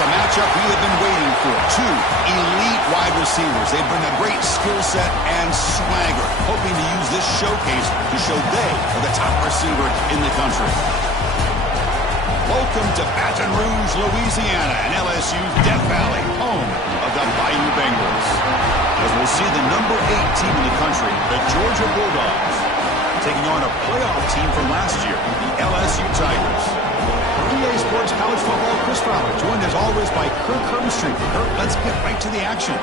a matchup we have been waiting for. Two elite wide receivers. They bring a great skill set and swagger, hoping to use this showcase to show they are the top receiver in the country. Welcome to Baton Rouge, Louisiana, and LSU's Death Valley, home of the Bayou Bengals. As we'll see the number 8 team in the country, the Georgia Bulldogs, taking on a playoff team from last year, the LSU Tigers. EA Sports College Football, Chris Fowler, joined as always by Kirk Herbstreit. Kirk, let's get right to the action.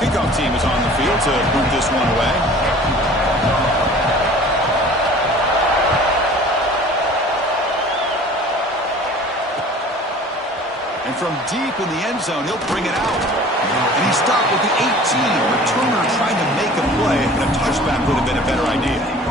Kickoff team is on the field to boot this one away. And from deep in the end zone, he'll bring it out. And he stopped with the 18. Returner trying to make a play, and a touchback would have been a better idea.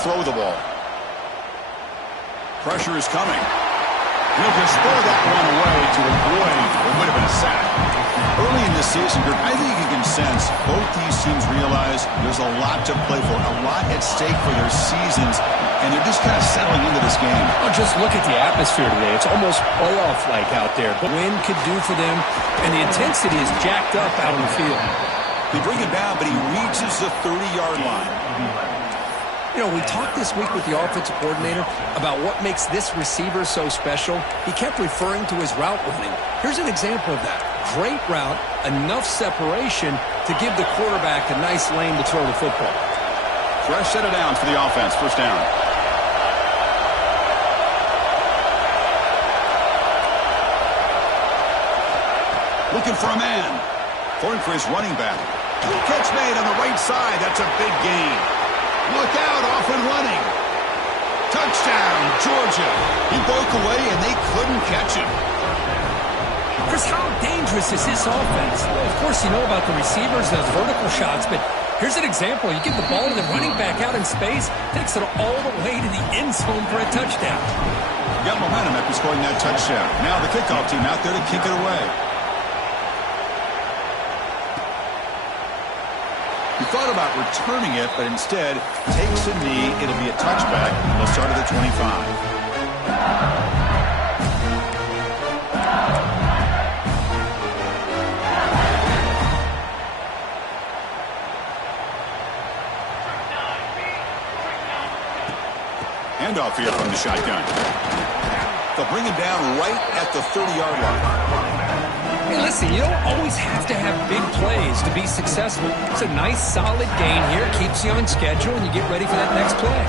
Throw the ball. Pressure is coming. He'll just throw that one away to avoid what would have been a sack. Early in this season, I think you can sense both these teams realize there's a lot to play for, a lot at stake for their seasons, and they're just kind of settling into this game. Oh, just look at the atmosphere today. It's almost playoff-like out there. But wind could do for them, and the intensity is jacked up out on the field. They bring him down, but he reaches the 30-yard line. You know, we talked this week with the offensive coordinator about what makes this receiver so special. He kept referring to his route running. Here's an example of that. Great route, enough separation to give the quarterback a nice lane to throw the football. Fresh set of downs for the offense. First down. Looking for a man. Going for his running back. Catch made on the right side. That's a big gain. Look out, off and running. Touchdown, Georgia. He broke away, and they couldn't catch him. Chris, how dangerous is this offense? Well, of course, you know about the receivers, those vertical shots, but here's an example. You give the ball to the running back out in space, takes it all the way to the end zone for a touchdown. Got momentum after scoring that touchdown. Now the kickoff team out there to kick it away. He thought about returning it, but instead takes a knee. It'll be a touchback. They'll start at the 25. Handoff here from the shotgun. They'll bring him down right at the 30-yard line. Hey, listen, you don't always have to have big plays to be successful. It's a nice, solid gain here. Keeps you on schedule, and you get ready for that next play.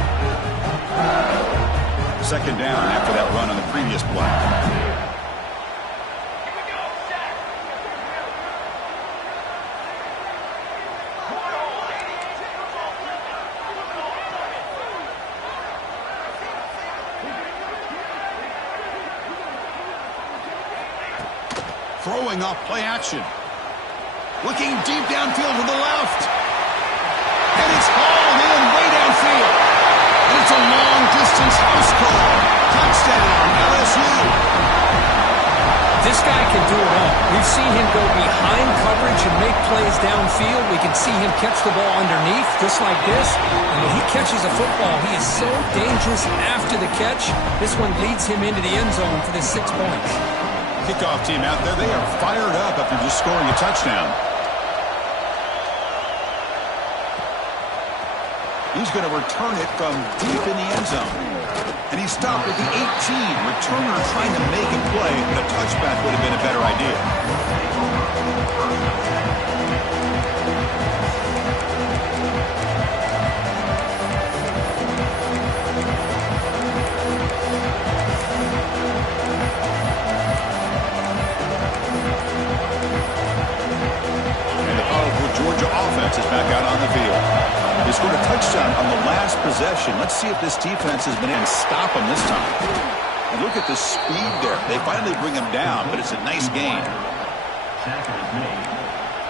Second down after that run on the previous play. Throwing off play action. Looking deep downfield to the left. And it's hauled in way downfield. And it's a long-distance house call. Touchdown, LSU. This guy can do it all. We've seen him go behind coverage and make plays downfield. We can see him catch the ball underneath, just like this. And when he catches a football, he is so dangerous after the catch. This one leads him into the end zone for the 6 points. Kickoff team out there, they are fired up after just scoring a touchdown. He's going to return it from deep in the end zone. And he stopped at the 18. Returner trying to make a play, but a touchback would have been a better idea. offense is back out on the field. They scored a touchdown on the last possession. Let's see if this defense has been able to stop them this time. And look at the speed there. They finally bring him down, but it's a nice gain. Tackle is made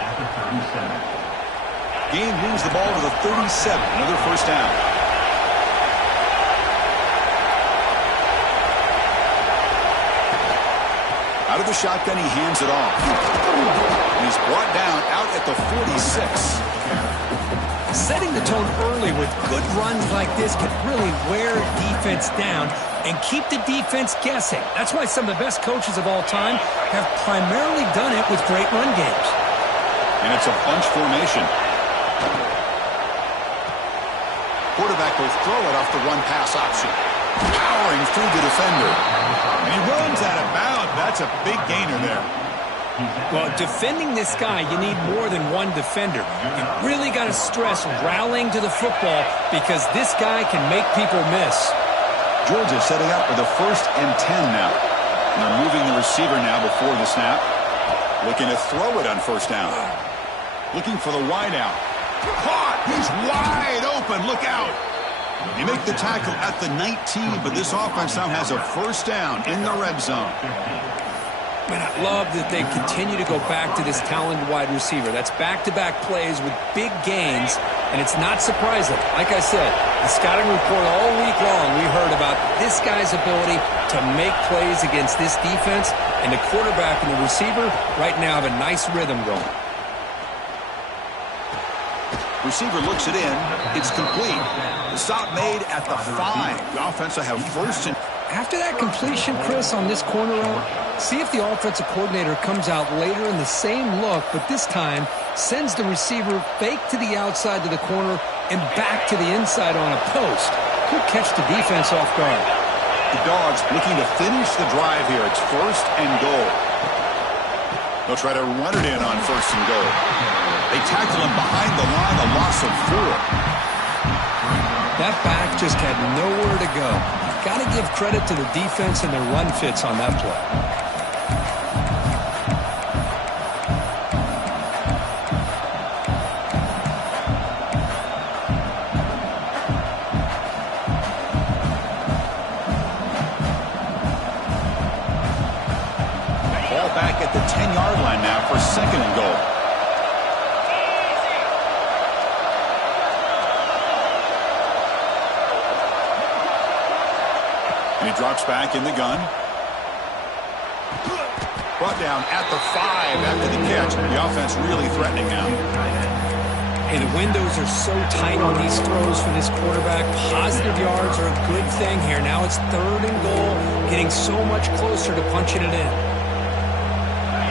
at the 37. Gain moves the ball to the 37. Another first down. Out of the shotgun, he hands it off. And he's brought down out at the 46. Setting the tone early with good runs like this can really wear defense down and keep the defense guessing. That's why some of the best coaches of all time have primarily done it with great run games. And it's a bunch formation. Quarterback will throw it off the run-pass option. Powering through the defender. And he runs out of bounds. That's a big gainer there. Well, defending this guy, you need more than one defender. You really got to stress rallying to the football because this guy can make people miss. Georgia setting up with a 1st and 10 now. And they're moving the receiver now before the snap. Looking to throw it on first down. Looking for the wide out. Caught! He's wide open. Look out! You make the tackle at the 19, but this offense now has a first down in the red zone. Man, I love that they continue to go back to this talented wide receiver. That's back-to-back plays with big gains, and it's not surprising. Like I said, the scouting report all week long, we heard about this guy's ability to make plays against this defense, and the quarterback and the receiver right now have a nice rhythm going. Receiver looks it in. It's complete. The stop made at the 5. The offense will have first and... After that completion, Chris, on this corner route, see if the offensive coordinator comes out later in the same look, but this time sends the receiver fake to the outside to the corner and back to the inside on a post. Could catch the defense off guard. The Dogs looking to finish the drive here. It's 1st and goal. They'll try to run it in on 1st and goal. They tackle him behind the line, a loss of 4. That back just had nowhere to go. Got to give credit to the defense and their run fits on that play. Ball back at the 10-yard line now for 2nd and goal. And he drops back in the gun. Brought down at the 5 after the catch. The offense really threatening now. Hey, the windows are so tight on these throws for this quarterback. Positive yards are a good thing here. Now it's 3rd and goal, getting so much closer to punching it in.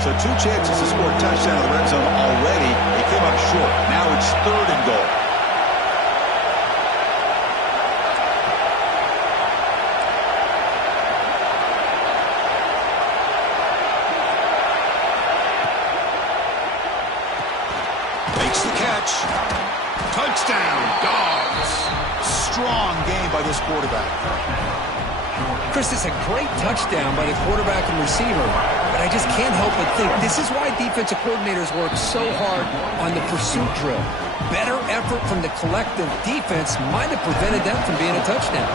So 2 chances to score a touchdown in the red zone already. They came up short. Now it's 3rd and goal. Makes the catch. Touchdown, Dogs. Strong game by this quarterback. Chris, it's a great touchdown by the quarterback and receiver, but I just can't help but think this is why defensive coordinators work so hard on the pursuit drill. Better effort from the collective defense might have prevented that from being a touchdown.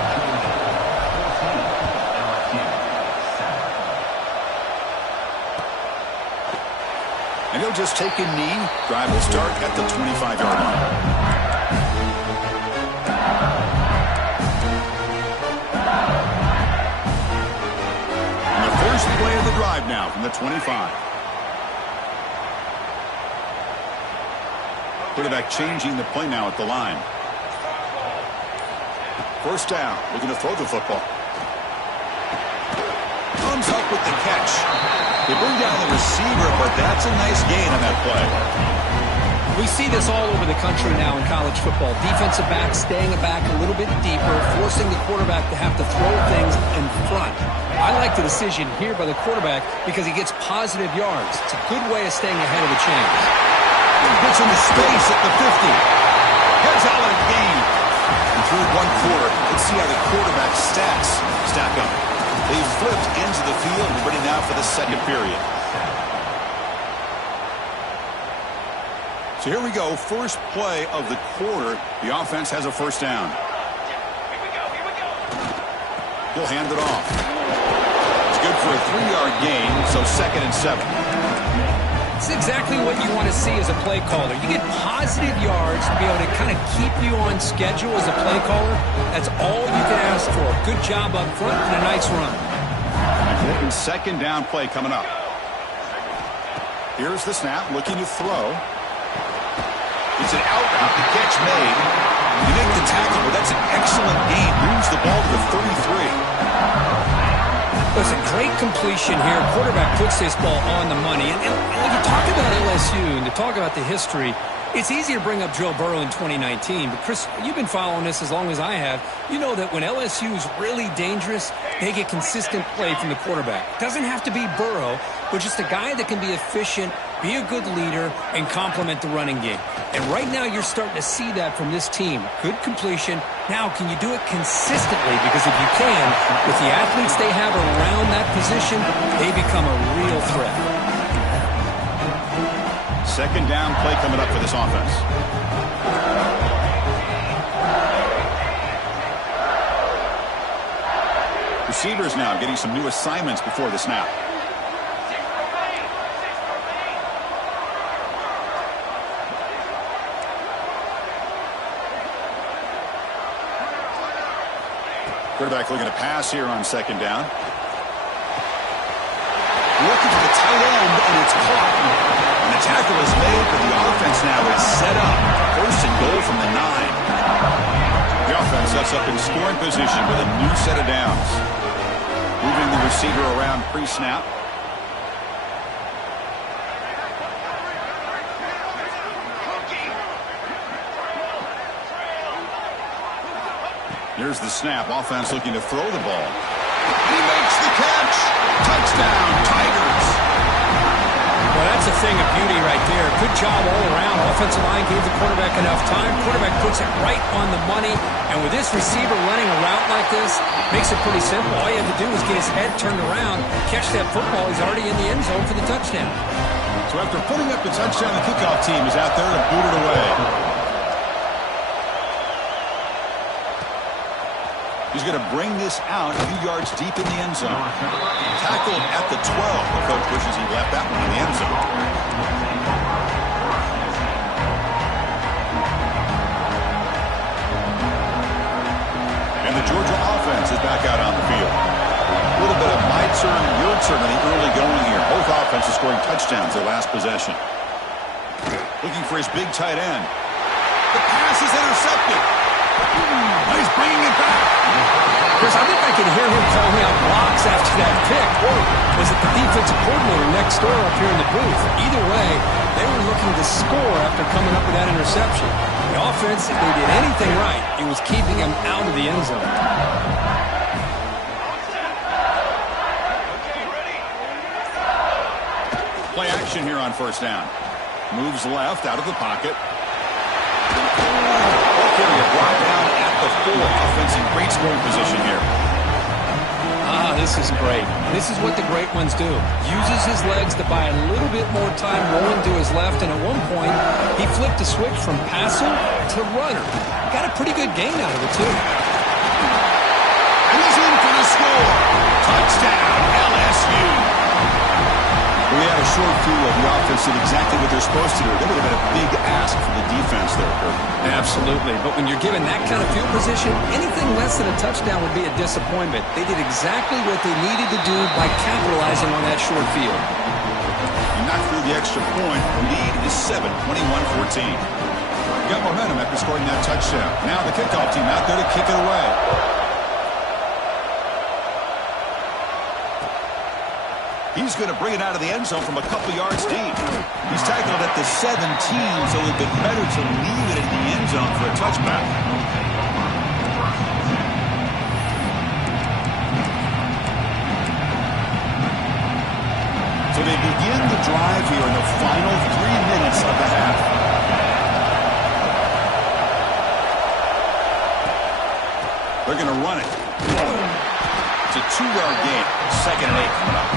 And he'll just take a knee. Drive will start at the 25-yard line. First play of the drive now from the 25. Quarterback changing the play now at the line. First down, looking to throw the football. Comes up with the catch. They bring down the receiver, but that's a nice gain on that play. We see this all over the country now in college football. Defensive backs staying back a little bit deeper, forcing the quarterback to have to throw things in front. I like the decision here by the quarterback because he gets positive yards. It's a good way of staying ahead of the chains. Gets into space at the 50. Heads out of the game. And through one quarter, let's see how the quarterback's stats stack up. They flipped into the field and ready now for the second period. So here we go, first play of the quarter. The offense has a first down. He'll hand it off. It's good for a 3-yard gain, so 2nd and 7. It's exactly what you want to see as a play caller. You get positive yards to be able to kind of keep you on schedule as a play caller. That's all you can ask for. Good job up front and a nice run. Important 2nd down play coming up. Here's the snap, looking to throw. It's an out route, the catch made. You make the tackle, but that's an excellent gain. Moves the ball to the 33. Listen, great completion here. Quarterback puts this ball on the money. And when you talk about LSU and to talk about the history, it's easy to bring up Joe Burrow in 2019. But, Chris, you've been following this as long as I have. You know that when LSU is really dangerous, they get consistent play from the quarterback. Doesn't have to be Burrow, but just a guy that can be efficient, be a good leader, and complement the running game. And right now you're starting to see that from this team. Good completion. Now, can you do it consistently? Because if you can, with the athletes they have around that position, they become a real threat. 2nd down play coming up for this offense. Receivers now getting some new assignments before the snap. Quarterback looking to pass here on 2nd down. Looking for the tight end, and it's caught. And the tackle is made, but the offense now is set up. 1st and goal from the 9. The offense sets up in scoring position with a new set of downs. Moving the receiver around pre-snap. Here's the snap. Offense looking to throw the ball. He makes the catch. Touchdown, Tigers. Well, that's a thing of beauty right there. Good job all around. Offensive line gave the quarterback enough time. Quarterback puts it right on the money. And with this receiver running a route like this, makes it pretty simple. All you have to do is get his head turned around, catch that football. He's already in the end zone for the touchdown. So after putting up the touchdown, the kickoff team is out there to boot it away. He's going to bring this out a few yards deep in the end zone. Tackled at the 12. The coach wishes he left that one in the end zone. And the Georgia offense is back out on the field. A little bit of my turn, your turn in the early going here. Both offenses scoring touchdowns their last possession. Looking for his big tight end. The pass is intercepted. He's bringing it back. Chris, I think I could hear him calling out blocks after that pick. Or was it the defensive coordinator next door up here in the booth? Either way, they were looking to score after coming up with that interception. The offense, if they did anything right, it was keeping him out of the end zone. Play action here on 1st down. Moves left out of the pocket. Brought down at the 4. Offense in great scoring position here. This is great. This is what the great ones do. Uses his legs to buy a little bit more time rolling to his left, and at one point, he flipped the switch from passer to runner. Got a pretty good gain out of it, too. And he's in for the score. Touchdown, LSU. We had a short view of the offense did exactly what they're supposed to do. That would have been a big ask for the defense there, Kurt. Absolutely. But when you're given that kind of field position, anything less than a touchdown would be a disappointment. They did exactly what they needed to do by capitalizing on that short field. You knock through the extra point. The lead is 7, 21-14. Got momentum after scoring that touchdown. Now the kickoff team out there to kick it away. He's going to bring it out of the end zone from a couple yards deep. He's tackled at the 17, so it would be better to leave it in the end zone for a touchback. So they begin the drive here in the final 3 minutes of the half. They're going to run it. It's a 2-yard gain. 2nd and 8 coming up.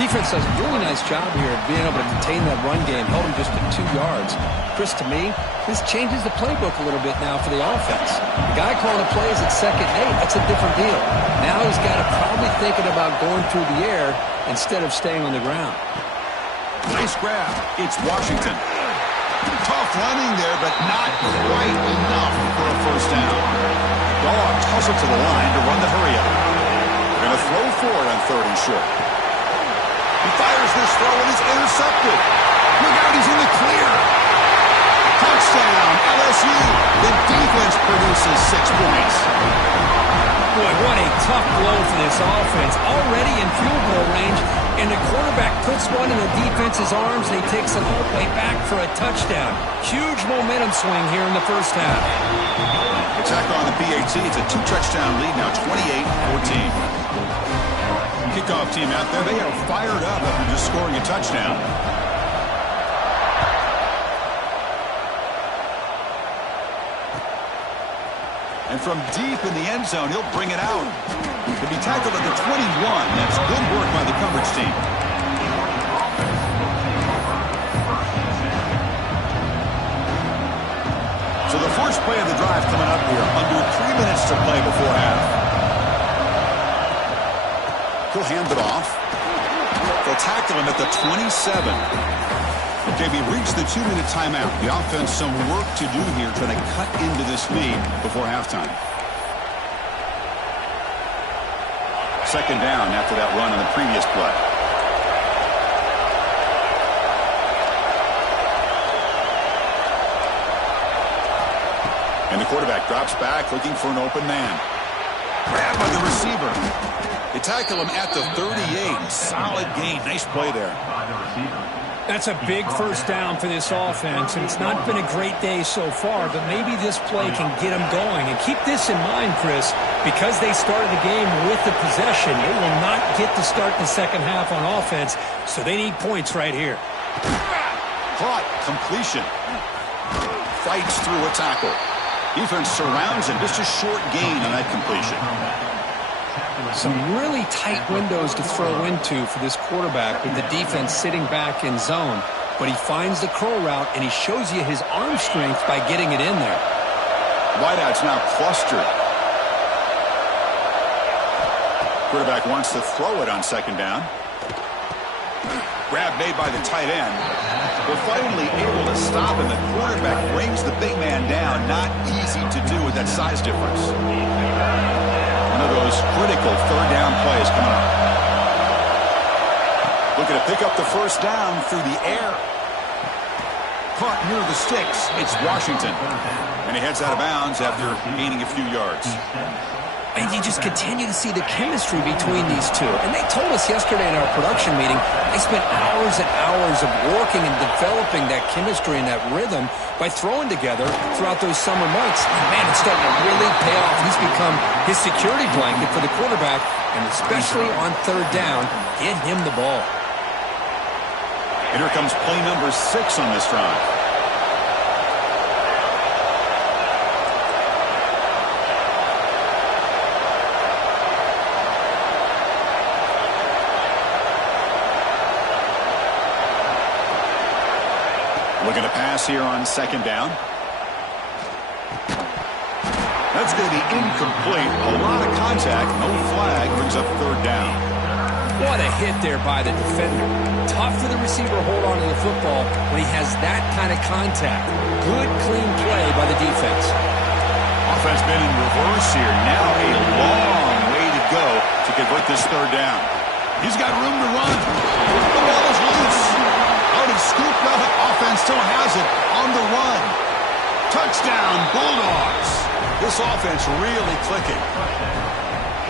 Defense does a really nice job here of being able to contain that run game, held him just at 2 yards. Chris, to me, this changes the playbook a little bit now for the offense. The guy calling the plays at 2nd and 8, that's a different deal. Now he's got to probably thinking about going through the air instead of staying on the ground. Nice grab. It's Washington. Tough running there, but not quite enough for a first down. Dogs hustle to the line to run the hurry-up. They're going to throw for it on 3rd and short. He fires this throw and it's intercepted. Look out, he's in the clear. Touchdown, LSU. The defense produces 6 points. Boy, what a tough blow for this offense. Already in field goal range, and the quarterback puts one in the defense's arms, and he takes it all the way back for a touchdown. Huge momentum swing here in the first half. Attack on the PAT. It's a 2-touchdown lead now, 28-14. Kickoff team out there, they are fired up after just scoring a touchdown. And from deep in the end zone, he'll bring it out. He'll be tackled at the 21. That's good work by the coverage team. So the first play of the drive coming up here. Under 3 minutes to play before half. He'll hand it off. They'll tackle him at the 27. Okay, we reached the 2-minute timeout. The offense some work to do here, trying to cut into this lead before halftime. 2nd down after that run on the previous play. And the quarterback drops back, looking for an open man. Grabbed by the receiver. They tackle him at the 38. Solid gain. Nice play there. That's a big first down for this offense, and it's not been a great day so far, but maybe this play can get them going. And keep this in mind, Chris, because they started the game with the possession, they will not get to start the second half on offense, so they need points right here. Caught. Completion. Fights through a tackle. Defense surrounds him. Just a short gain on that completion. Some really tight windows to throw into for this quarterback with the defense sitting back in zone. But he finds the curl route, and he shows you his arm strength by getting it in there. Wideout's now clustered. Quarterback wants to throw it on 2nd down. Grab made by the tight end. We're finally able to stop him. The quarterback brings the big man down. Not easy to do with that size difference. One of those critical 3rd down plays coming up. Looking to pick up the first down through the air. Caught near the sticks. It's Washington. And he heads out of bounds after gaining a few yards. And you just continue to see the chemistry between these two. And they told us yesterday in our production meeting, they spent hours and hours of working and developing that chemistry and that rhythm by throwing together throughout those summer months. And man, it's starting to really pay off. He's become his security blanket for the quarterback, and especially on 3rd down, get him the ball. And here comes play number 6 on this drive. Looking to pass here on 2nd down. That's going to be incomplete. A lot of contact. No flag. Brings up 3rd down. What a hit there by the defender. Tough for the receiver to hold on to the football when he has that kind of contact. Good, clean play by the defense. Offense been in reverse here. Now a long way to go to convert this 3rd down. He's got room to run. The ball is loose. He scooped up. Offense still has it on the run. Touchdown, Bulldogs. This offense really clicking.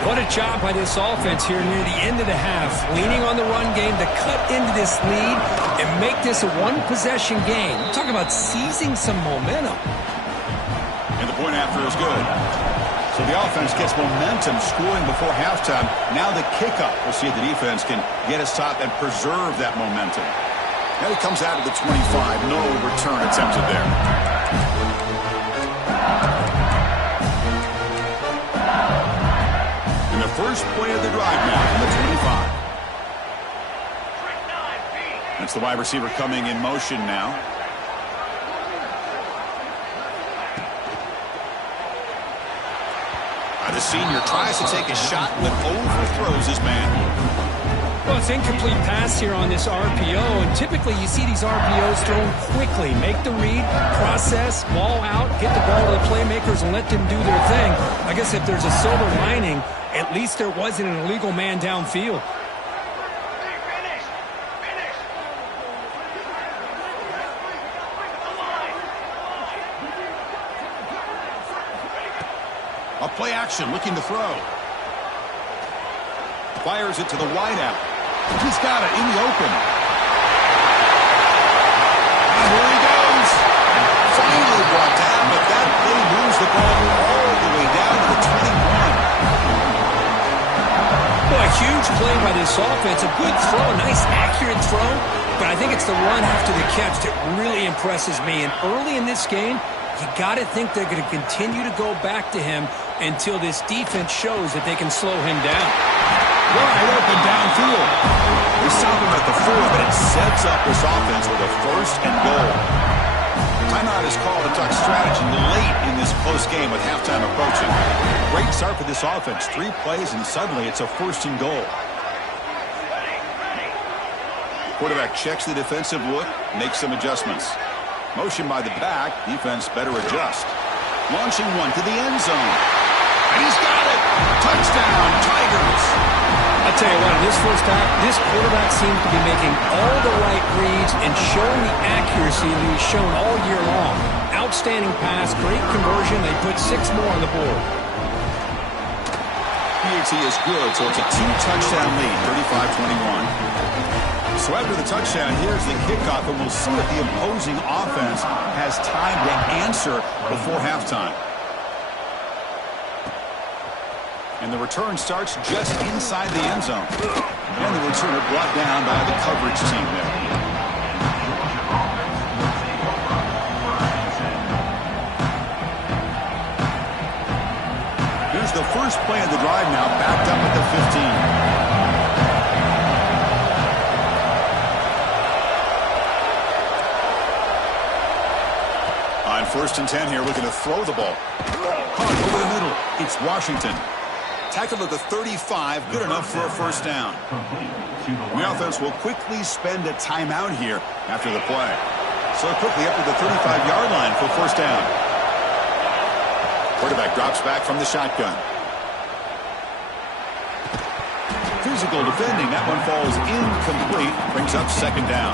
What a job by this offense here near the end of the half. Leaning on the run game to cut into this lead and make this a one-possession game. We're talking about seizing some momentum. And the point after is good. So the offense gets momentum scoring before halftime. Now the kickoff. We'll see if the defense can get a stop and preserve that momentum. Now he comes out of the 25. No return attempted there. And the first play of the drive now from the 25. That's the wide receiver coming in motion now. The senior tries to take a shot but overthrows his man. Well, it's incomplete pass here on this RPO, and typically you see these RPOs thrown quickly. Make the read, process, ball out, get the ball to the playmakers and let them do their thing. I guess if there's a silver lining, at least there wasn't an illegal man downfield. A play action, looking to throw. Fires it to the wideout. He's got it in the open. And here he goes. Finally brought down, but that play moves the ball all the way down to the 21. Boy, a huge play by this offense. A good throw, a nice accurate throw. But I think it's the run after the catch that really impresses me. And early in this game, you got to think they're going to continue to go back to him until this defense shows that they can slow him down. Wide open downfield. They stop him at the 4, but it sets up this offense with a 1st and goal. Timeout is called to talk strategy late in this close game with halftime approaching. Great start for this offense. 3 plays, and suddenly it's a 1st and goal. Quarterback checks the defensive look, makes some adjustments. Motion by the back. Defense better adjust. Launching one to the end zone. And he's got it. Touchdown, Tigers. I'll tell you what, in this first half, this quarterback seems to be making all the right reads and showing the accuracy that he's shown all year long. Outstanding pass, great conversion. They put 6 more on the board. PAT is good, so it's a 2-touchdown lead, 35-21. So after the touchdown, here's the kickoff, and we'll see if the opposing offense has time to answer before halftime. And the return starts just inside the end zone. And the returner brought down by the coverage team there. Here's the first play of the drive now, backed up at the 15. On 1st and 10 here, looking to throw the ball. Caught over the middle. It's Washington. Tackled at the 35, good enough for a 1st down. The offense will quickly spend a timeout here after the play. So quickly up to the 35-yard line for 1st down. Quarterback drops back from the shotgun. Physical defending. That one falls incomplete. Brings up 2nd down.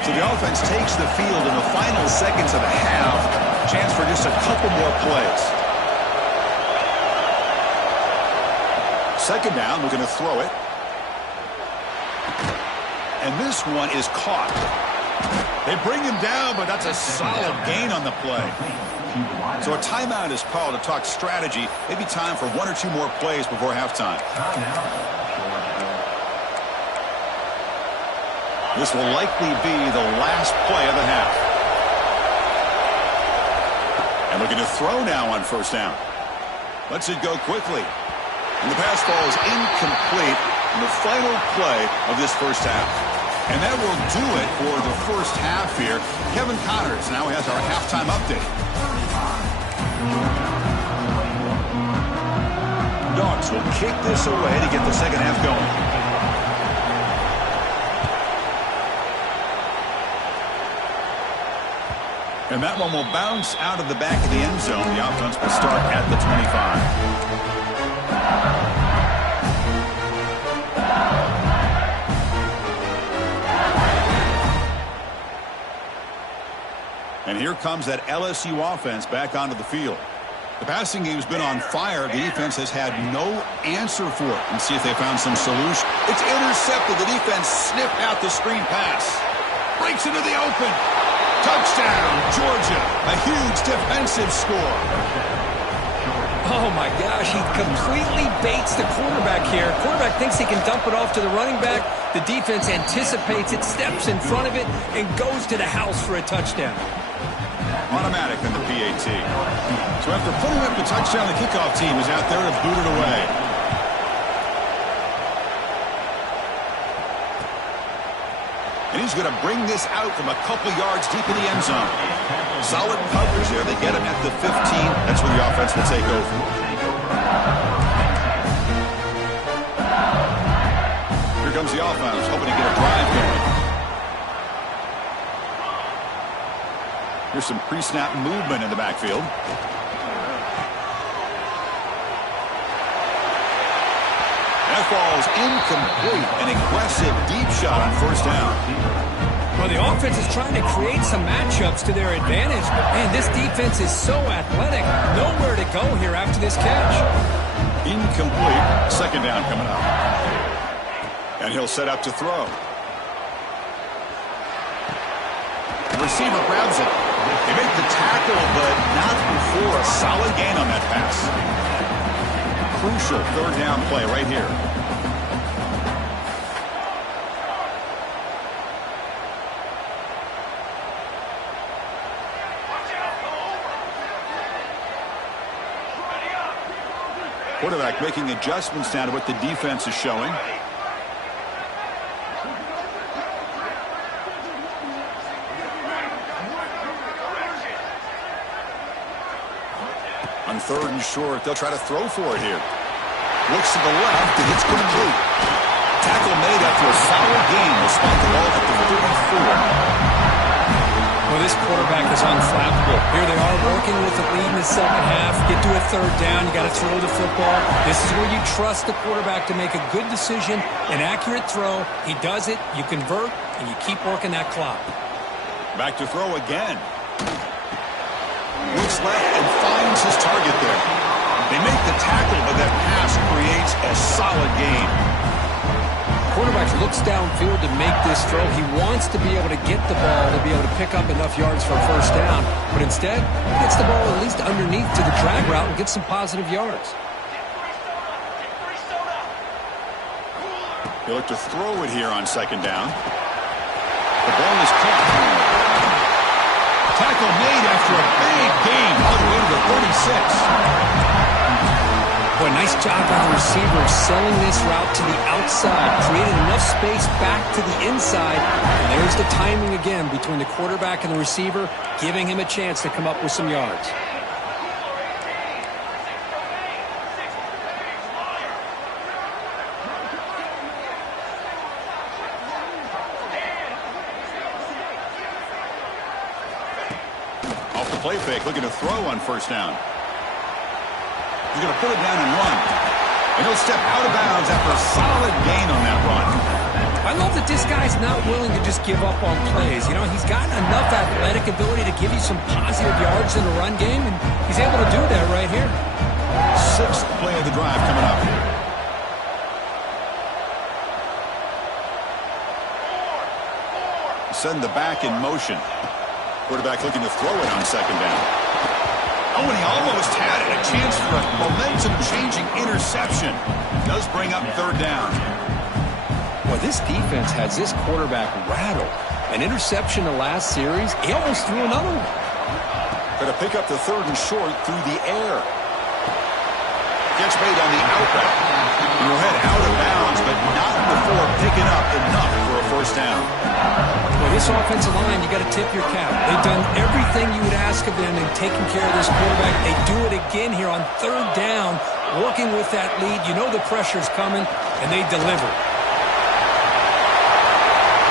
So the offense takes the field in the final seconds of the half. Chance for just a couple more plays. 2nd down, we're going to throw it. And this one is caught. They bring him down, but that's a solid gain on the play. So a timeout is called to talk strategy. Maybe time for 1 or 2 more plays before halftime. This will likely be the last play of the half. And looking to throw now on 1st down. Lets it go quickly. And the pass falls incomplete in the final play of this 1st half. And that will do it for the 1st half here. Kevin Connors now has our halftime update. Dogs will kick this away to get the 2nd half going. And that one will bounce out of the back of the end zone. The offense will start at the 25. And here comes that LSU offense back onto the field. The passing game's been on fire. The defense has had no answer for it. And see if they found some solution. It's intercepted. The defense sniffed out the screen pass. Breaks into the open. Touchdown, Georgia. A huge defensive score. Oh, my gosh. He completely baits the quarterback here. Quarterback thinks he can dump it off to the running back. The defense anticipates it, steps in front of it, and goes to the house for a touchdown. Automatic on the PAT. So after putting up the touchdown, the kickoff team is out there to boot it away. And he's going to bring this out from a couple yards deep in the end zone. Solid coverage there. They get him at the 15. That's where the offense will take over. Here comes the offense, hoping to get a drive going. Here's some pre-snap movement in the backfield. That ball's incomplete. An aggressive deep shot on first down. Well, the offense is trying to create some matchups to their advantage, but, man, this defense is so athletic. Nowhere to go here after this catch. Incomplete. Second down coming up. And he'll set up to throw. The receiver grabs it. They make the tackle, but not before a solid gain on that pass. Crucial third down play right here. Quarterback making adjustments now to what the defense is showing. On third and short, they'll try to throw for it here. Looks to the left, and it's complete. Tackle made after a solid gain. Will spot the ball at the 34. Well, this quarterback is unflappable. Here they are working with the lead in the second half. Get to a third down, you got to throw the football. This is where you trust the quarterback to make a good decision, an accurate throw. He does it, you convert, and you keep working that clock. Back to throw again. Looks left and finds his target there. They make the tackle, but that pass creates a solid gain. Quarterback looks downfield to make this throw. He wants to be able to get the ball to be able to pick up enough yards for a first down, but instead, he gets the ball at least underneath to the drag route and gets some positive yards. They look to throw it here on second down. The ball is caught. Tackle made after a big gain all the way to the 36. Boy, nice job by the receiver selling this route to the outside, creating enough space back to the inside. And there's the timing again between the quarterback and the receiver, giving him a chance to come up with some yards. Off the play fake, looking to throw on first down. He's going to put it down and run. And he'll step out of bounds after a solid gain on that run. I love that this guy's not willing to just give up on plays. You know, he's got enough athletic ability to give you some positive yards in the run game, and he's able to do that right here. Sixth play of the drive coming up. Send the back in motion. Quarterback looking to throw it on second down. Oh, and he almost had it. A chance for a momentum-changing interception. Does bring up third down. Well, this defense has this quarterback rattled. An interception the last series. He almost threw another one. Going to pick up the third and short through the air. Gets made on the out route. He'll head out of bounds, but not before picking up enough for a first down. Well, this offensive line, you got to tip your cap. They've done everything you would ask of them in taking care of this quarterback. They do it again here on third down, working with that lead. You know the pressure's coming, and they deliver.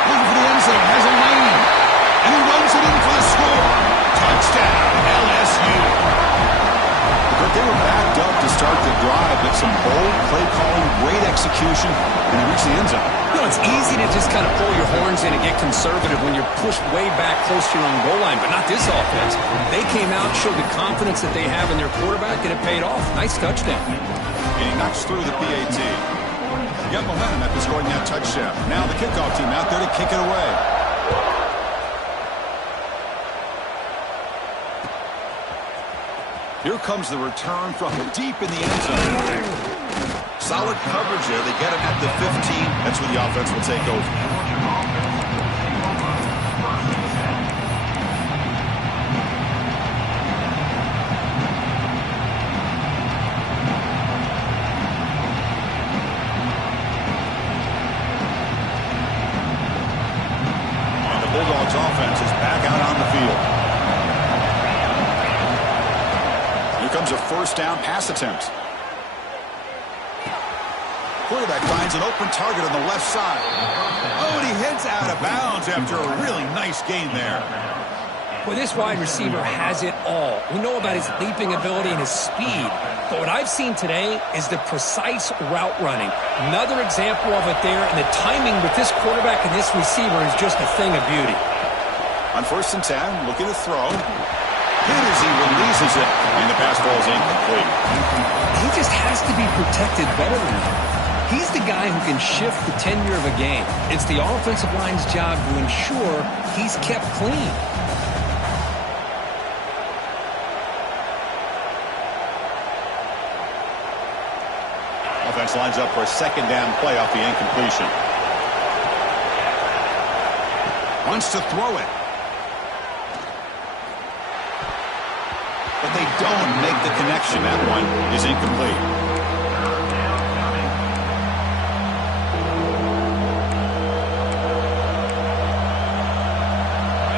Looking for the end zone, has a lane, and he runs it in for the score. Touchdown, LSU. But they were backed up to start the drive, but some bold play calling, great execution, and they reached the end zone. You know, it's easy to just kind of pull your horns in and get conservative when you're pushed way back close to your own goal line, but not this offense. They came out, showed the confidence that they have in their quarterback, and it paid off. Nice touchdown. And he knocks through the PAT. He got momentum after scoring that touchdown. Now the kickoff team out there to kick it away. Here comes the return from deep in the end zone. Solid coverage there. They get him at the 15. That's where the offense will take over. Bulldogs offense is back out on the field. Here comes a first down pass attempt. Quarterback finds an open target on the left side. Oh, and he heads out of bounds after a really nice gain there. Well, this wide receiver has it all. We know about his leaping ability and his speed. But what I've seen today is the precise route running. Another example of it there, and the timing with this quarterback and this receiver is just a thing of beauty. On 1st and 10, looking to throw. Hit as he releases it, and the pass falls incomplete. He just has to be protected better than that. He's the guy who can shift the tenure of a game. It's the offensive line's job to ensure he's kept clean. Offense lines up for a second down play off the incompletion. Wants to throw it. But they don't make the connection. That one is incomplete.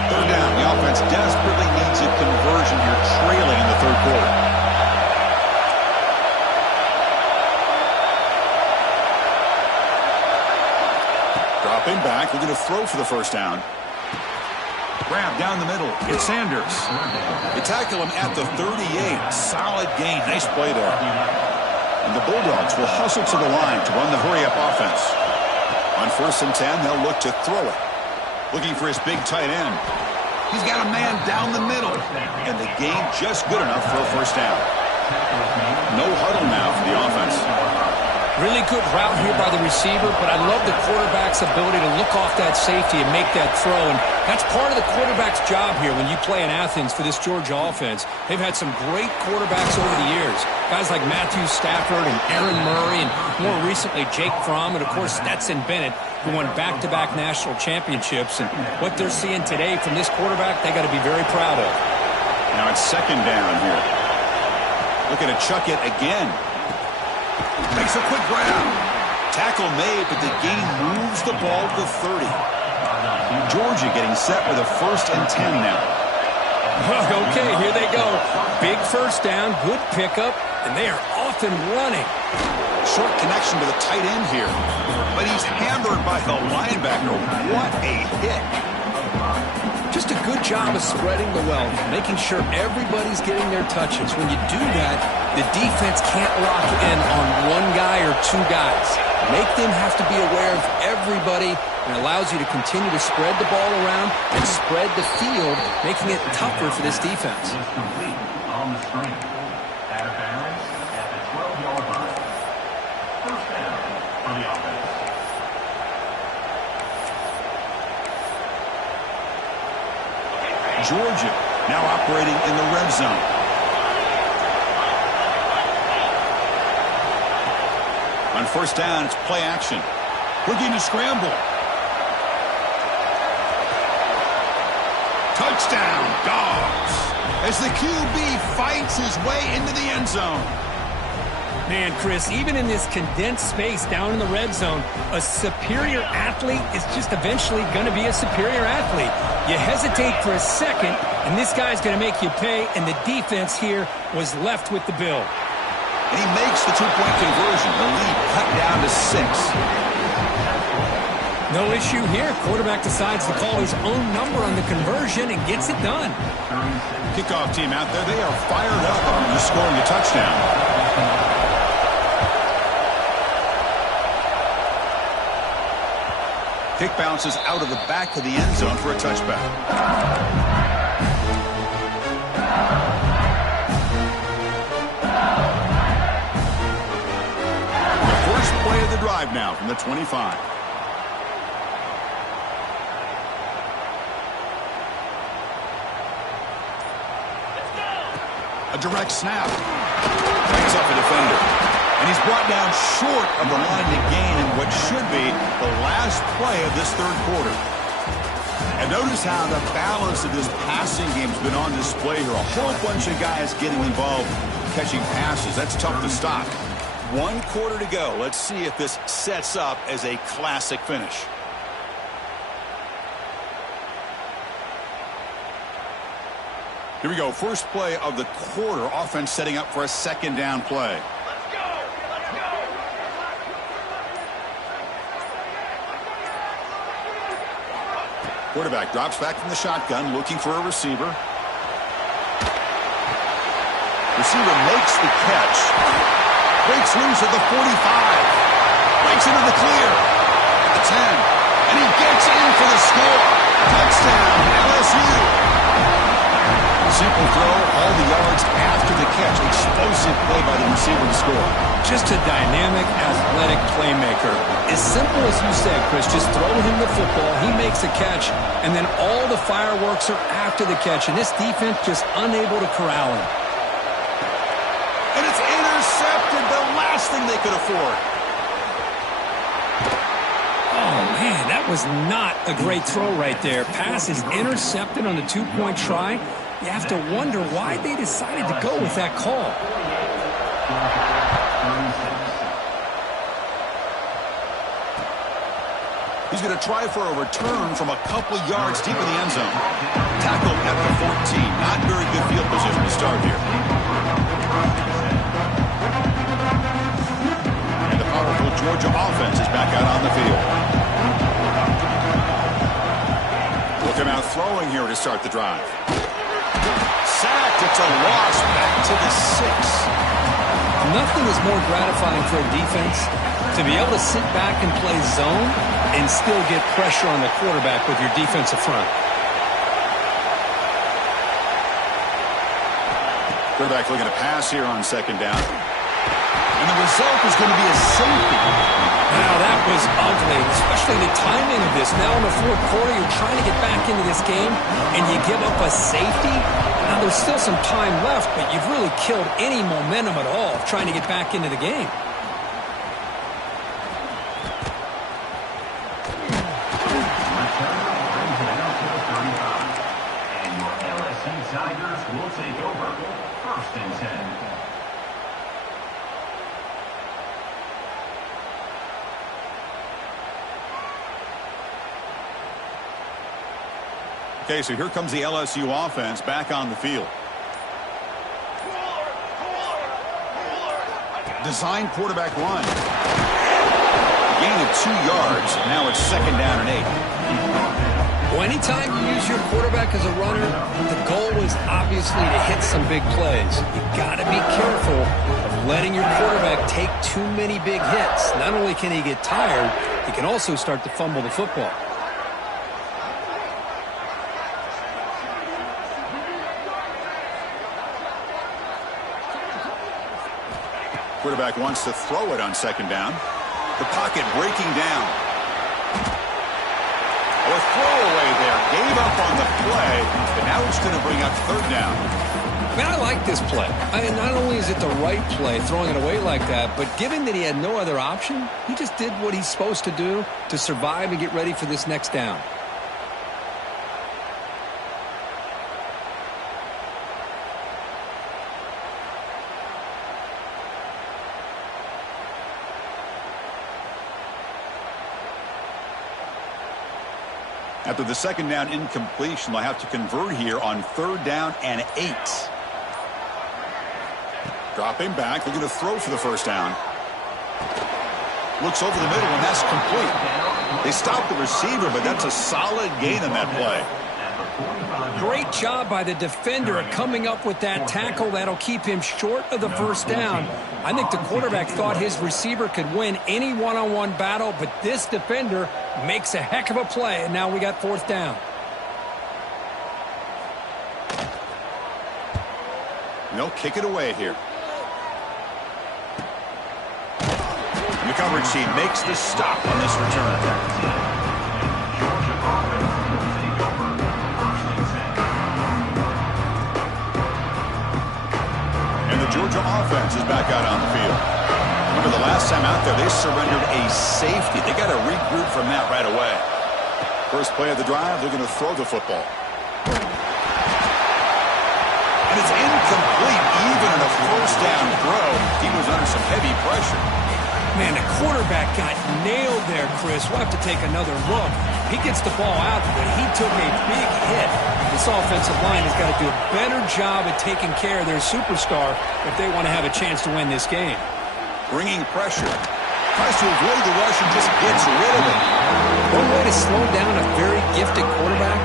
Third down. The offense desperately needs a conversion here, trailing in the third quarter. Dropping back, looking to throw for the first down. Grab down the middle. It's Sanders. They tackle him at the 38. Solid gain. Nice play there. And the Bulldogs will hustle to the line to run the hurry-up offense. On 1st and 10, they'll look to throw it. Looking for his big tight end. He's got a man down the middle. And the gain just good enough for a first down. No huddle now for the offense. Really good route here by the receiver, but I love the quarterback's ability to look off that safety and make that throw. And that's part of the quarterback's job here when you play in Athens for this Georgia offense. They've had some great quarterbacks over the years. Guys like Matthew Stafford and Aaron Murray, and more recently Jake Fromm, and of course Stetson Bennett, who won back-to-back national championships. And what they're seeing today from this quarterback, they got to be very proud of. Now it's second down here. Looking to chuck it again. Makes a quick grab. Tackle made, but the gain moves the ball to 30. Georgia getting set with a 1st and 10 now. Okay, here they go. Big first down, good pickup, and they are off and running. Short connection to the tight end here. But he's hammered by the linebacker. What a hit. Just a good job of spreading the wealth, making sure everybody's getting their touches. When you do that, the defense can't lock in on one guy or two guys. Make them have to be aware of everybody, and allows you to continue to spread the ball around and spread the field, making it tougher for this defense. On the screen. Out of bounds at the 12-yard line. First down for the offense. Georgia now operating in the red zone. On 1st down, it's play action. Looking to scramble. Touchdown, Dogs. As the QB fights his way into the end zone. Man, Chris, even in this condensed space down in the red zone, a superior athlete is just eventually going to be a superior athlete. You hesitate for a second, and this guy's going to make you pay, and the defense here was left with the bill. And he makes the two-point conversion. The lead cut down to 6. No issue here. Quarterback decides to call his own number on the conversion and gets it done. Kickoff team out there. They are fired up after scoring a touchdown. Kick bounces out of the back of the end zone for a touchback. The first play of the drive now from the 25. A direct snap. Picks up a defender. And he's brought down short of the line to gain in what should be the last play of this third quarter. And notice how the balance of this passing game has been on display here. A whole bunch of guys getting involved catching passes. That's tough to stop. 1 quarter to go. Let's see if this sets up as a classic finish. Here we go. First play of the quarter. Offense setting up for a second down play. Quarterback drops back from the shotgun, looking for a receiver. Receiver makes the catch. Breaks loose at the 45. Breaks into the clear. At the 10. And he gets in for the score. Touchdown, LSU. Simple throw, all the yards after the catch. Explosive play by the receiver to score. Just a dynamic, athletic playmaker. As simple as you said, Chris, just throw him the football, he makes a catch, and then all the fireworks are after the catch, and this defense just unable to corral him. And it's intercepted, the last thing they could afford. Oh, man, that was not a great throw right there. Pass is intercepted on the two-point try. You have to wonder why they decided to go with that call. He's going to try for a return from a couple yards deep in the end zone. Tackled at the 14. Not very good field position to start here. And the powerful Georgia offense is back out on the field. Look him out throwing here to start the drive. Sacked. It's a loss back to the 6. Nothing is more gratifying for a defense to be able to sit back and play zone and still get pressure on the quarterback with your defensive front. Quarterback looking to pass here on second down. And the result is going to be a safety. Now, that was ugly, especially the timing of this. Now in the fourth quarter, you're trying to get back into this game, and you give up a safety. Now, there's still some time left, but you've really killed any momentum at all of trying to get back into the game. And your LSU Tigers will take over. First and 10. Okay, so here comes the LSU offense back on the field. Design quarterback run. Gain of 2 yards. Now it's second down and 8. Well, anytime you use your quarterback as a runner, the goal is obviously to hit some big plays. You've got to be careful of letting your quarterback take too many big hits. Not only can he get tired, he can also start to fumble the football. Quarterback wants to throw it on second down. The pocket breaking down. A throwaway there. Gave up on the play, but now it's going to bring up third down. Man, I like this play. Not only is it the right play, throwing it away like that, but given that he had no other option, he just did what he's supposed to do to survive and get ready for this next down. After the second down incompletion, they'll have to convert here on third down and 8. Dropping back, looking to throw for the first down. Looks over the middle, and that's complete. They stopped the receiver, but that's a solid gain on that play. Great job by the defender coming up with that tackle that'll keep him short of the first down. I think the quarterback thought his receiver could win any one-on-one battle, but this defender makes a heck of a play, and now we got fourth down. And they'll kick it away here. And the coverage team makes the stop on this return. Georgia offense is back out on the field. Remember the last time out there, they surrendered a safety. They got to regroup from that right away. First play of the drive, they're going to throw the football. And it's incomplete, even in a first down throw. He was under some heavy pressure. Man, the quarterback got nailed there, Chris. We'll have to take another look. He gets the ball out, but he took a big hit. This offensive line has got to do a better job at taking care of their superstar if they want to have a chance to win this game. Bringing pressure. Tries to avoid the rush and just gets rid of it. One way to slow down a very gifted quarterback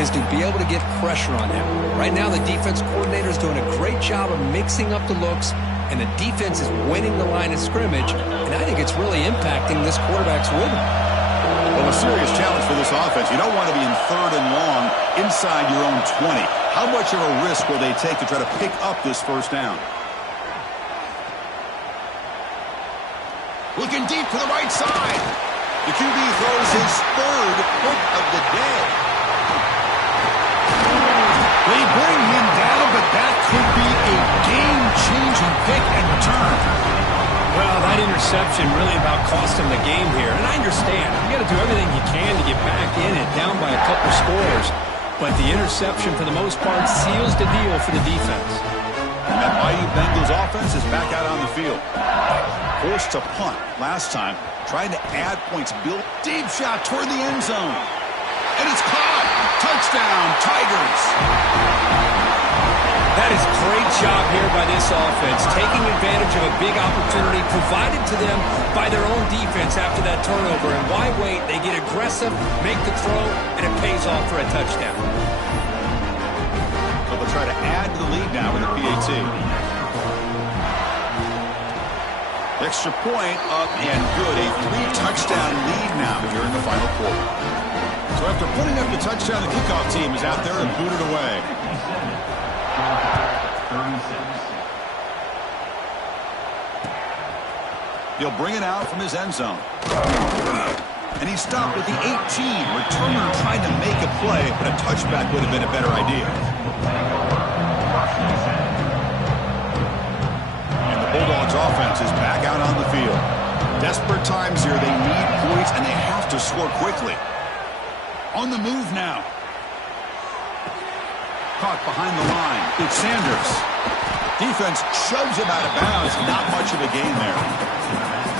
is to be able to get pressure on him. Right now, the defense coordinator is doing a great job of mixing up the looks, and the defense is winning the line of scrimmage, and I think it's really impacting this quarterback's rhythm. Well, a serious challenge for this offense. You don't want to be in 3rd and long inside your own 20. How much of a risk will they take to try to pick up this first down? Looking deep to the right side. The QB throws his 3rd hook of the day. They bring him down, but that could be a game-changing pick and return. Well, that interception really about cost him the game here. And I understand. You got to do everything you can to get back in it, down by a couple scores. But the interception, for the most part, seals the deal for the defense. And that Bayou Bengals offense is back out on the field. Forced to punt last time, trying to add points. Built deep shot toward the end zone. And it's caught. Touchdown, Tigers. That is great job here by this offense, taking advantage of a big opportunity provided to them by their own defense after that turnover. And why wait? They get aggressive, make the throw, and it pays off for a touchdown. So they'll try to add to the lead now with the PAT. Extra point up and good. A 3-touchdown lead now here in the final quarter. So after putting up the touchdown, the kickoff team is out there and booted away. 36. He'll bring it out from his end zone. And he stopped at the 18. Returner trying to make a play, but a touchback would have been a better idea. And the Bulldogs offense is back out on the field. Desperate times here. They need points, and they have to score quickly. On the move now. Caught behind the line. It's Sanders. Defense shoves him out of bounds. Not much of a gain there.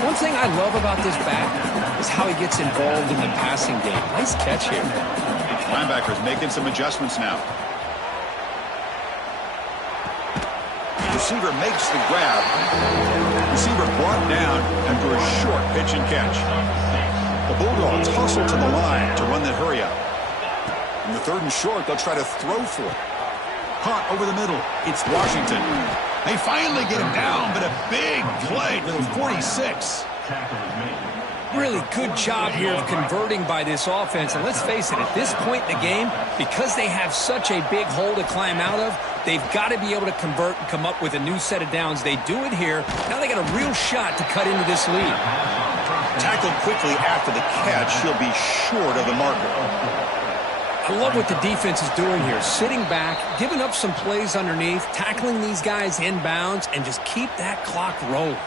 One thing I love about this back is how he gets involved in the passing game. Nice catch here. Linebackers making some adjustments now. Receiver makes the grab. Receiver brought down after a short pitch and catch. The Bulldogs hustle to the line to run the hurry up. In the 3rd and short, they'll try to throw for it. Caught over the middle. It's Washington. They finally get him down, but a big play to the 46. Really good job here of converting by this offense. And let's face it, at this point in the game, because they have such a big hole to climb out of, they've got to be able to convert and come up with a new set of downs. They do it here. Now they got a real shot to cut into this lead. Tackled quickly after the catch. He'll be short of the marker. I love what the defense is doing here. Sitting back, giving up some plays underneath, tackling these guys inbounds, and just keep that clock rolling.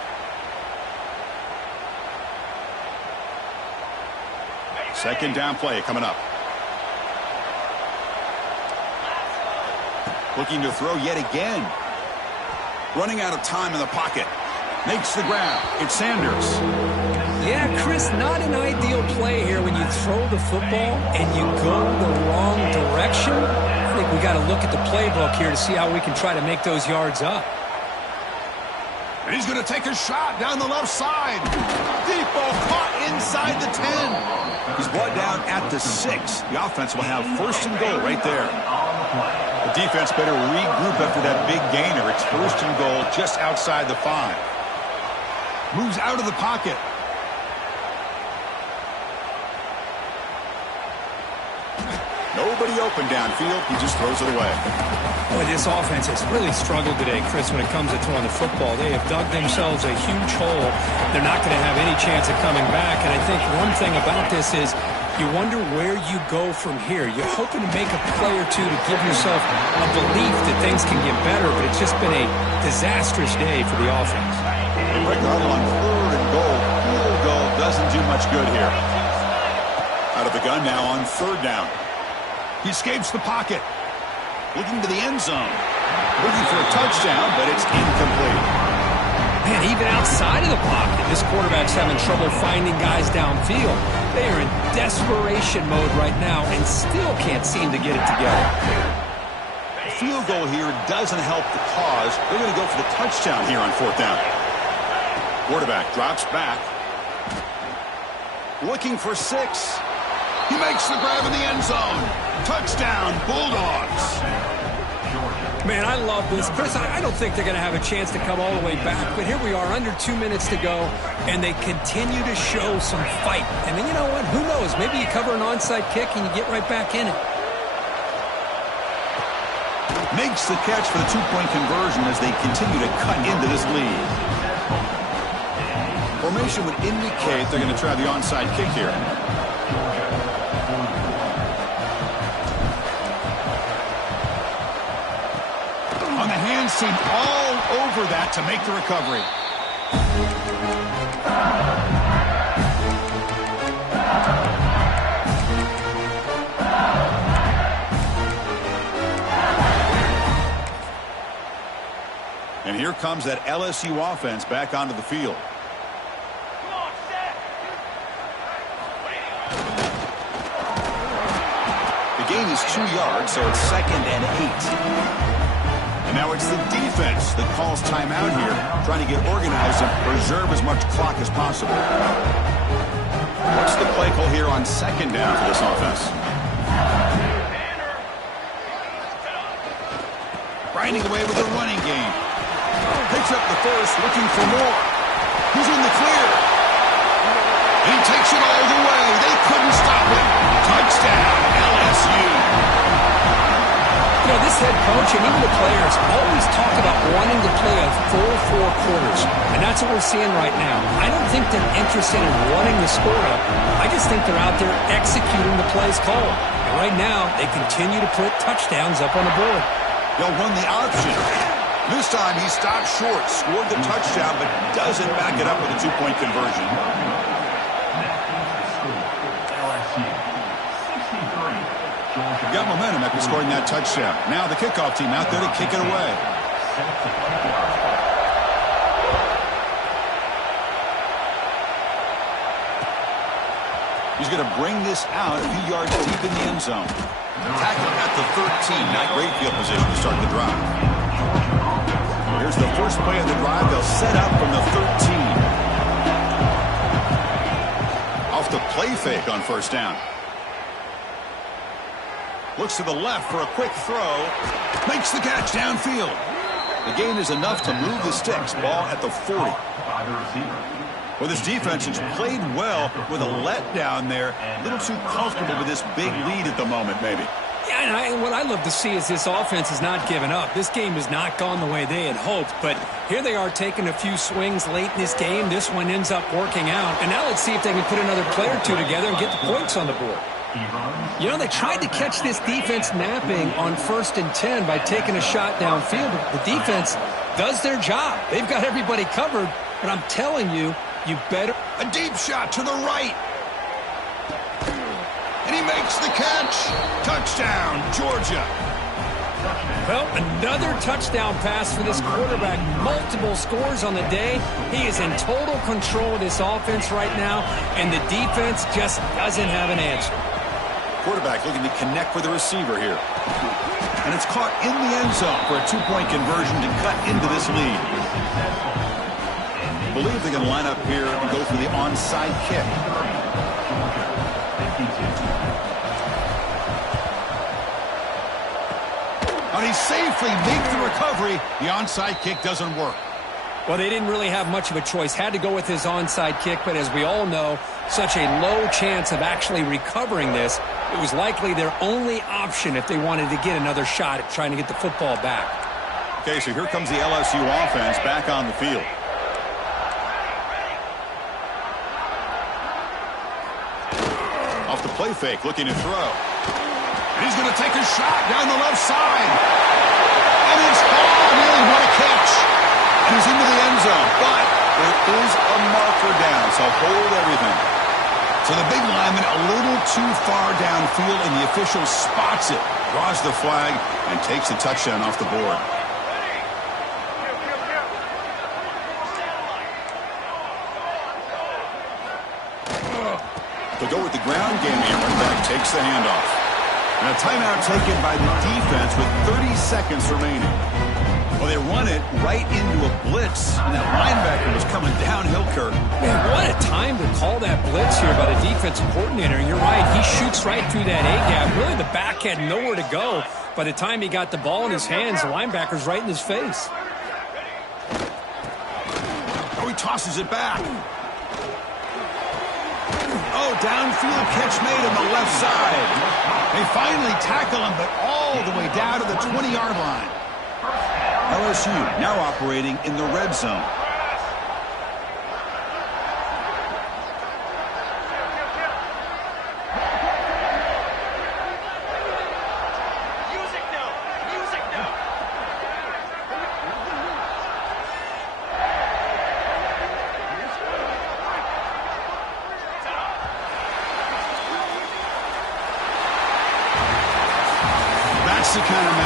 Second down play coming up. Looking to throw yet again. Running out of time in the pocket. Makes the grab. It's Sanders. Yeah, Chris, not an ideal play here when you throw the football and you go the wrong direction. I think we got to look at the playbook here to see how we can try to make those yards up. And he's going to take a shot down the left side. Deep ball caught inside the 10. He's brought down at the 6. The offense will have 1st and goal right there. The defense better regroup after that big gainer. It's 1st and goal just outside the 5. Moves out of the pocket. Nobody open downfield. He just throws it away. Boy, this offense has really struggled today, Chris, when it comes to throwing the football. They have dug themselves a huge hole. They're not going to have any chance of coming back. And I think one thing about this is you wonder where you go from here. You're hoping to make a play or two to give yourself a belief that things can get better, but it's just been a disastrous day for the offense. They break the huddle on 3rd and goal. Field goal doesn't do much good here. Out of the gun now on 3rd down. He escapes the pocket. Looking to the end zone. Looking for a touchdown, but it's incomplete. Man, even outside of the pocket, this quarterback's having trouble finding guys downfield. They are in desperation mode right now and still can't seem to get it together. A field goal here doesn't help the cause. They're going to go for the touchdown here on 4th down. Quarterback drops back. Looking for 6. He makes the grab in the end zone. Touchdown, Bulldogs. Man, I love this. Chris, I don't think they're going to have a chance to come all the way back, but here we are, under 2 minutes to go, and they continue to show some fight. And then, you know what? Who knows? Maybe you cover an onside kick and you get right back in it. Makes the catch for the 2-point conversion as they continue to cut into this lead. Formation would indicate they're going to try the onside kick here. On the hands team, all over that to make the recovery. And here comes that LSU offense back onto the field. The gain is 2 yards, so it's 2nd and 8. And now it's the defense that calls timeout here, trying to get organized and preserve as much clock as possible. What's the play call here on 2nd down for this offense? Grinding away with a running game. Picks up the first, looking for more. He's in the clear. He takes it all the way. They couldn't stop him. Touchdown, LSU. You know, this head coach and even the players always talk about wanting to play a full 4 quarters, and that's what we're seeing right now. I don't think they're interested in wanting to score up. I just think they're out there executing the plays called. And right now, they continue to put touchdowns up on the board. They'll run the option. This time he stopped short, scored the touchdown, but doesn't back it up with a 2-point conversion. Got momentum after scoring that touchdown. Now the kickoff team out there to kick it away. He's going to bring this out a few yards deep in the end zone. Tackle at the 13. Not great field position to start the drive. Here's the first play of the drive. They'll set up from the 13. Off the play fake on 1st down. Looks to the left for a quick throw. Makes the catch downfield. The gain is enough to move the sticks. Ball at the 40. Well, this defense has played well with a letdown there. A little too comfortable with this big lead at the moment, maybe. Yeah, and what I love to see is this offense has not given up. This game has not gone the way they had hoped, but here they are taking a few swings late in this game. This one ends up working out, and now let's see if they can put another play or two together and get the points on the board. You know, they tried to catch this defense napping on 1st and 10 by taking a shot downfield. The defense does their job. They've got everybody covered, but I'm telling you, you better... A deep shot to the right. And he makes the catch. Touchdown, Georgia. Well, another touchdown pass for this quarterback. Multiple scores on the day. He is in total control of this offense right now, and the defense just doesn't have an answer. Quarterback looking to connect with the receiver here. And it's caught in the end zone for a 2-point conversion to cut into this lead. I believe they're going to line up here and go for the onside kick. And he safely makes the recovery. The onside kick doesn't work. Well, they didn't really have much of a choice. Had to go with his onside kick, but as we all know, such a low chance of actually recovering this. It was likely their only option if they wanted to get another shot at trying to get the football back. Okay, so here comes the LSU offense back on the field. Off the play fake, looking to throw. And he's going to take a shot down the left side. And it's caught. Really, what a catch. And he's into the end zone, but there is a marker down, so hold everything. So the big lineman a little too far downfield, and the official spots it, draws the flag, and takes the touchdown off the board. To go with the ground game, and running back takes the handoff. And a timeout taken by the defense with 30 seconds remaining. Well, they run it right into a blitz, and that linebacker was coming downhill, Kirk. Man, what a time to call that blitz here by the defensive coordinator. And you're right, he shoots right through that A-gap. Really, the back had nowhere to go. By the time he got the ball in his hands, the linebacker's right in his face. Oh, he tosses it back. Oh, downfield catch made on the left side. They finally tackle him, but all the way down to the 20-yard line. LSU now operating in the red zone. That's the kind of match